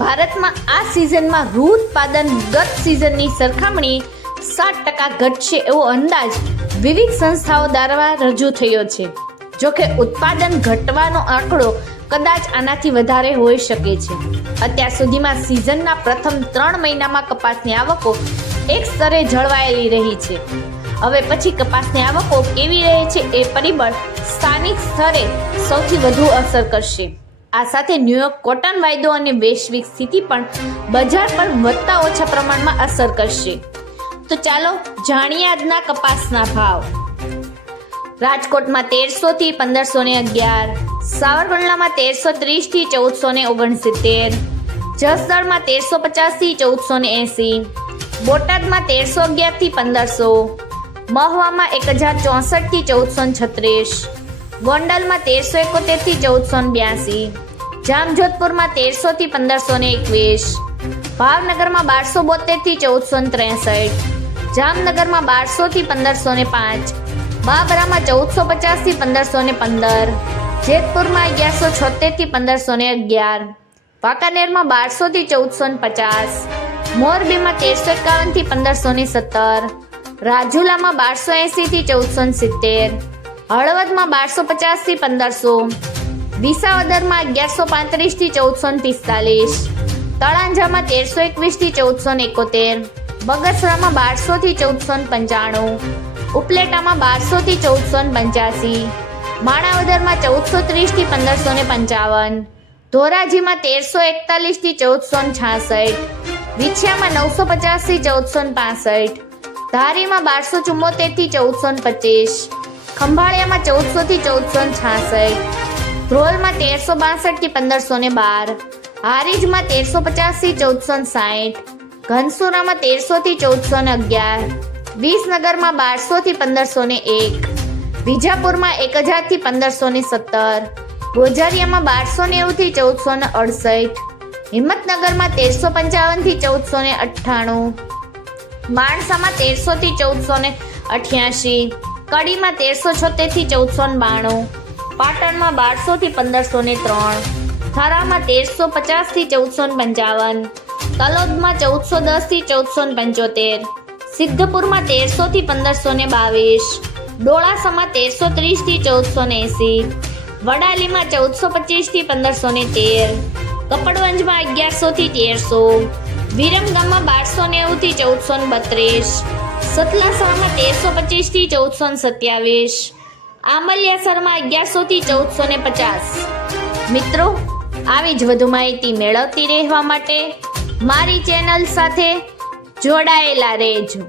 ભારતમાં આ સિઝનમાં રૂ ઉત્પાદન ગત સિઝનની સરખામણી સાત ટકા ઘટશે એવો અંદાજ વિવિધ સંસ્થાઓ દ્વારા રજૂ થયો છે. જોકે ઉત્પાદન ઘટવાનો આંકડો કદાચ આનાથી વધારે હોઈ શકે છે. અત્યાર સુધીમાં સિઝનના પ્રથમ ત્રણ મહિનામાં કપાસની આવકો એક સ્તરે જળવાયેલી રહી છે. હવે પછી કપાસની આવકો કેવી રહે છે એ પરિબળ સ્થાનિક સ્તરે સૌથી વધુ અસર કરશે. આ સાથે ન્યુયોર્ક કોટન વાયદો અને વૈશ્વિક સ્થિતિ પણ બજાર પર વધતા ઓછા પ્રમાણમાં અસર કરશે. તો ચાલો જાણીએ આજના કપાસના ભાવ. રાજકોટમાં તેરસો થી પંદરસો ને અગિયાર, સાવરકુંડલામાં તેરસો ત્રીસથી ચૌદસો ને ઓગણસિત્તેર, જસદણમાં તેરસો પચાસથી ચૌદસો ને એસી, બોટાદમાં તેરસો અગિયારથી પંદરસો, મહવામાં એક હજાર ચોસઠથી ચૌદસો છત્રીસ, ગોંડલમાં તેરસો એકોતેરથી ચૌદસો બ્યાસી જામજોધપુરમાં તેરસો થી પંદરસો ને એકવીસ ભાવનગરમાં બારસો બોતેરથી ચૌદસો ત્રેસઠ. જામનગરમાં બારસો થી પંદરસો ને પાંચ. બાબરામાં ચૌદસો પચાસથી પંદરસો ને પંદર. જેતપુરમાં અગિયારસો છોતેરથી પંદરસો ને અગિયાર. વાંકાનેરમાં બારસો થી ચૌદસો ને પચાસ. મોરબીમાં તેરસો એકાવનથી પંદરસો ને સત્તર. રાજુલામાં બારસો એસી થી ચૌદસો ને સિત્તેર. હળવદમાં બારસો પચાસથી પંદરસો. વિસાવદરમાં અગિયારસો પાંત્રીસથી ચૌદસો પિસ્તાલીસ. તળાંજામાં તેરસો એકવીસથી ચૌદસો એકોતેર. બગસરામાં બારસો થી ચૌદસો પંચાણું. ઉપલેટામાં બારસો થી ચૌદસો પંચ્યાસી. માણાવદરમાં ચૌદસો ત્રીસથી પંદરસો પંચાવન. ધોરાજીમાં તેરસો એકતાલીસથી ચૌદસો છાસઠ. વિછિયામાં નવસો પચાસથી ચૌદસો પાસઠ. ધારીમાં બારસો ચુમ્મોતેરથી ચૌદસો પચીસ. ખંભાળિયામાં ચૌદસો થી ચૌદસો છાસઠ. ધ્રોલમાં તેરસો બાસઠથી પંદરસો ને બાર. હારીજમાં તેરસો પચાસથી ચૌદસો ને સાઠ. ઘનસુરામાં તેરસો થી ચૌદસો ને અગિયાર. વિસનગરમાં બારસો થી પંદરસો ને એક. વિજાપુરમાં એક હજારથી પંદરસો ને સત્તર. ગોજારિયામાં બારસો નેવું થી ચૌદસો ને અડસઠ. હિંમતનગરમાં તેરસો પંચાવનથી ચૌદસો ને અઠ્ઠાણું. માણસામાં તેરસો થી ચૌદસો ને અઠ્યાસી. કડીમાં તેરસો છોતેરથી ચૌદસો ને બાણું. પાટણમાં બારસો થી પંદરસો ને ત્રણ, થરામાં તેરસો પચાસથી ચૌદસો પંચાવન, તલોદમાં ચૌદસો દસથી ચૌદસો પંચોતેર, સિદ્ધપુરમાં તેરસો થી પંદરસો ને બાવીસ, ડોળાસામાં તેરસો ત્રીસથી ચૌદસો ને એસી, વડાલીમાં ચૌદસો પચીસથી પંદરસો ને તેર, કપડવંજમાં અગિયારસો થી તેરસો, વિરમગામમાં બારસો નેવું થી ચૌદસો બત્રીસ સતલાસણામાં તેરસો પચીસથી ચૌદસો સત્યાવીસ આમલિયાસરમાં અગિયારસો થી ચૌદસો ને પચાસ. મિત્રો, આવી જ વધુ માહિતી મેળવતી રહેવા માટે મારી ચેનલ સાથે જોડાયેલા રહેજો.